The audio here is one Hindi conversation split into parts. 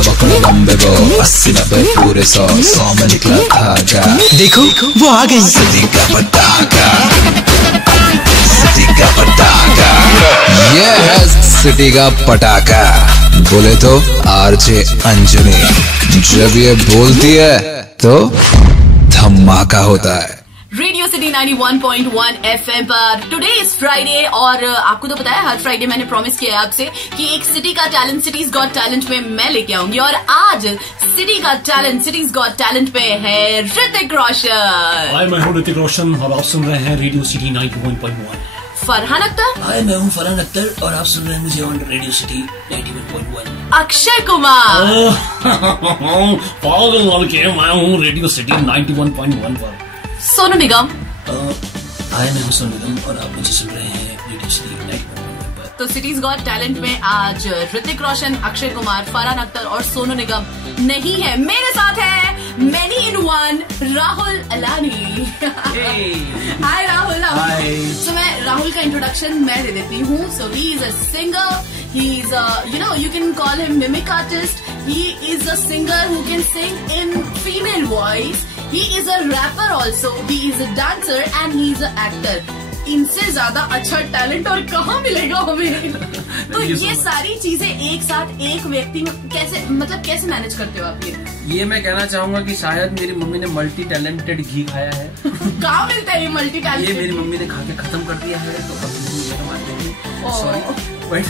बकरे लंबे वो 80-90 पूरे 100 में निकला धागा। देखो वो आ गई। सिटी का पटाखा, सिटी का पटाखा, ये है सिटी का पटाखा। बोले तो आरजे अंजनी, जब ये बोलती है तो धमाका होता है। रेडियो सिटी 91.1 FM पर टुडे इज फ्राइडे और आपको तो पता है हर फ्राइडे मैंने प्रॉमिस किया है आपसे कि एक सिटी का टैलेंट सिटीज गॉट टैलेंट में मैं लेके आऊंगी और आज सिटी का टैलेंट सिटीज गॉट टैलेंट पे है ऋतिक रोशन। हाय, मैं हूँ ऋतिक रोशन और आप सुन रहे हैं रेडियो सिटी 91.1। फरहान अख्तर। हाय, मैं हूँ फरहान अख्तर और आप सुन रहे हैं मुझे on radio city 91.1। Akshay Kumar. पागल लड़के, मैं हूँ रेडियो सिटी 91.1 पर। सोनू निगम। हाय, मैं हूँ सोनू निगम और आप मुझे सुन रहे हैं रेडियो सिटी 91.1 पर। तो सिटीज गॉट टैलेंट में आज ऋतिक रोशन, अक्षय कुमार, फरहान अख्तर और सोनू निगम नहीं है। मेरे साथ है मैनी इन वन राहुल अलानी। हाय राहुल। सो मैं राहुल का इंट्रोडक्शन मैं दे देती हूँ। So he is a singer, he is you can call him mimic artist. He is a singer who can sing in female voice. He is a rapper also. He is a dancer and he is an actor. इनसे ज्यादा अच्छा टैलेंट और कहाँ मिलेगा हमें? तो ये सारी चीजें एक साथ एक व्यक्ति में कैसे मैनेज करते हो आप ये मैं कहना चाहूंगा कि शायद मेरी मम्मी ने मल्टी टैलेंटेड घी खाया है। कहाँ मिलता है ये मल्टी टैलेंटेड? ये मेरी मम्मी ने खा के खत्म कर दिया है, तो अब सॉरी बट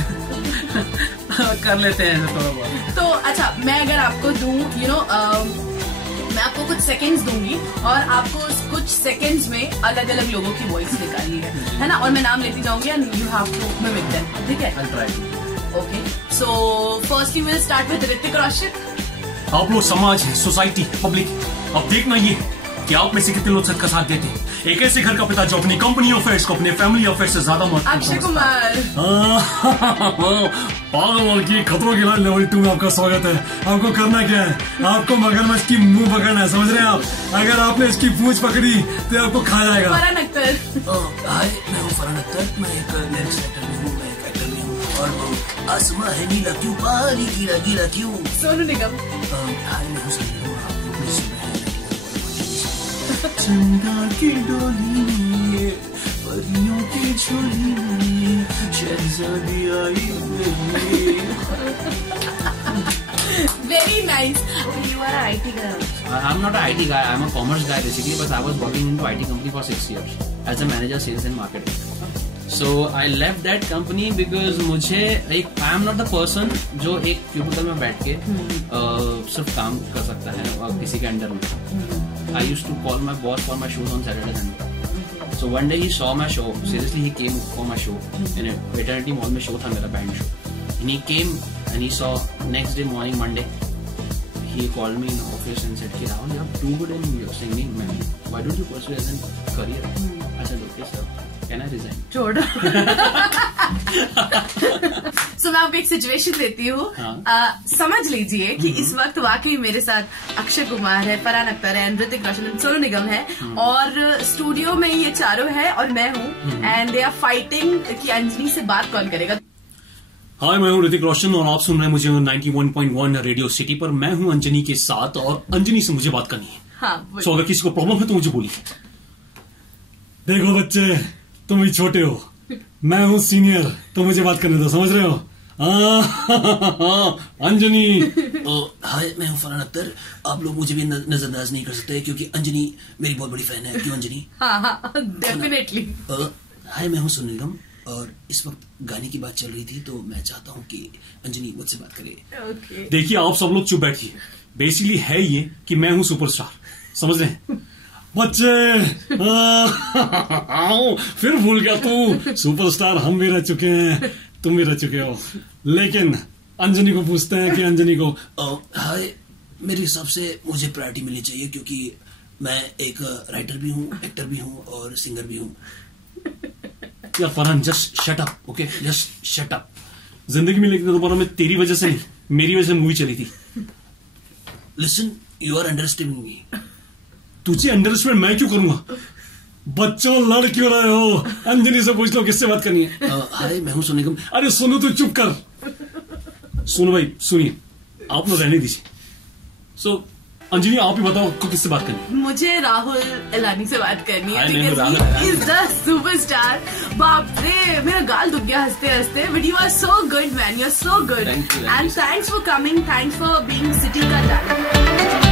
कर लेते हैं थोड़ा बहुत। तो अच्छा, मैं अगर आपको दूं मैं आपको कुछ सेकंड्स दूंगी और आपको कुछ सेकंड्स में अलग अलग लोगों की वॉइस निकालनी है ना? और मैं नाम लेती जाऊंगी and you have to mimic them, ठीक है? I'll try. Okay, so first will start with Hrithik Roshan. आप लोग समाज है, सोसाइटी, पब्लिक, अब देखना ये कि आप में से कितने लोग सबका साथ देते हैं। एक ऐसे घर का पिता जो अपनी कंपनी अफेयर्स को अपने फैमिली अफेयर्स से ज्यादा महत्वपूर्ण अक्षय कुमार। पागल लड़की, खतरों की लाइन लेवल 2 में आपका स्वागत है। आपको करना क्या है? आपको मगरमच्छ की मुंह पकड़ना है, समझ रहे हैं आप? अगर आपने इसकी पूंछ पकड़ी तो आपको खा जाएगा। फरहान अख्तर। हाय, मैं हूँ फरहान अख्तर, मैं एक लिरिक्स राइटर भी हूँ, मैं एक एक्टर भी हूँ और आसमां है नीला क्यों, पानी गीला गीला क्यों। सोनू निगम। हाय, मैं हूँ सोनू निगम, आप लोग भी सुन रहे हैं चंदा की डोली में, परियों की झोली में, शहजादी आई मेरी। Very nice. You are an IT guy. I'm not an IT guy. I'm a commerce guy basically, but I was working into IT company for 6 years as a manager sales and marketing. So I left that company because मुझे I am not the person जो एक क्यूबिकल में बैठ के सिर्फ काम कर सकता है किसी के अंडर में. I used to call my boss for my shows on Saturdays and so one day he saw my show. Seriously, he came for my show in Eternity Mall में show था मेरा band show. And he came and he saw next day morning Monday. He called me in the office and said, "Hey Rahul, you are too good in your singing, man. Why don't you pursue as a career?" I said, "Okay sir, can I resign?" छोड़। So मैं आपको एक सिचुएशन देती हूँ। समझ लीजिए कि इस वक्त वाकई मेरे साथ अक्षय कुमार है, फरहान अख्तर है, ऋतिक रोशन, सोनू निगम है और स्टूडियो में ये चारों है और मैं हूँ एंड दे आर फाइटिंग कि अंजनी से बात कौन करेगा। हाय, मैं हूँ ऋतिक रोशन और आप सुन रहे हैं मुझे 91.1 रेडियो सिटी पर। मैं हूँ अंजनी के साथ और अंजनी से मुझे बात करनी है। हाँ, तो अगर किसी को प्रॉब्लम है तो मुझे बोलिए। देखो बच्चे, तुम भी छोटे हो, मैं हूँ सीनियर, तो मुझे बात करने दो, समझ रहे हो? अंजनी। हाय, मैं हूँ फरहान अख्तर, आप लोग मुझे भी नजरअंदाज नहीं कर सकते क्योंकि अंजनी मेरी बहुत बड़ी फैन है। क्यों अंजनी? हाँ, डेफिनेटली। हाय, मैं हूँ सोनू निगम और इस वक्त गाने की बात चल रही थी तो मैं चाहता हूँ कि अंजनी मुझसे बात करे। Okay. देखिए, आप सब लोग चुप बैठिए। बेसिकली है ये कि मैं हूँ सुपरस्टार, समझ रहे हैं बच्चे? फिर भूल गया तू। सुपरस्टार हम भी रह चुके हैं, तुम भी रह चुके हो, लेकिन अंजनी को पूछते हैं कि अंजनी को। हाय, मेरे हिसाब से मुझे प्रायोरिटी मिलनी चाहिए क्योंकि मैं एक राइटर भी हूँ, एक्टर भी हूँ और सिंगर भी हूँ। यार Farhan, just shut up, okay? Just shut up. जिंदगी में लेकिन दोबारा में तेरी वजह से नहीं, मेरी वजह से मूवी चली थी। Listen, you are understanding me. तुझे अंडरस्टैंड मैं क्यों करूंगा? बच्चों, लड़ क्यों रहे हो? अंजनी से पूछ लो किससे बात करनी है। हाय, मैं हूँ सोनू निगम। अरे सोनू, तू चुप कर। सोनू भाई सुनिए, आप लोग रहने दीजिए। सो अंजलि आप ही बताओ आपको किससे बात करनी है? मुझे राहुल अलानी से बात करनी है, Hi, मैं because Rahul he अलानी। is the superstar। बाप रे, मेरा गाल दुख गया हंसते हंसते, but you are so good man, you are so good। Thank you, and thanks for coming, thanks for being City का talent।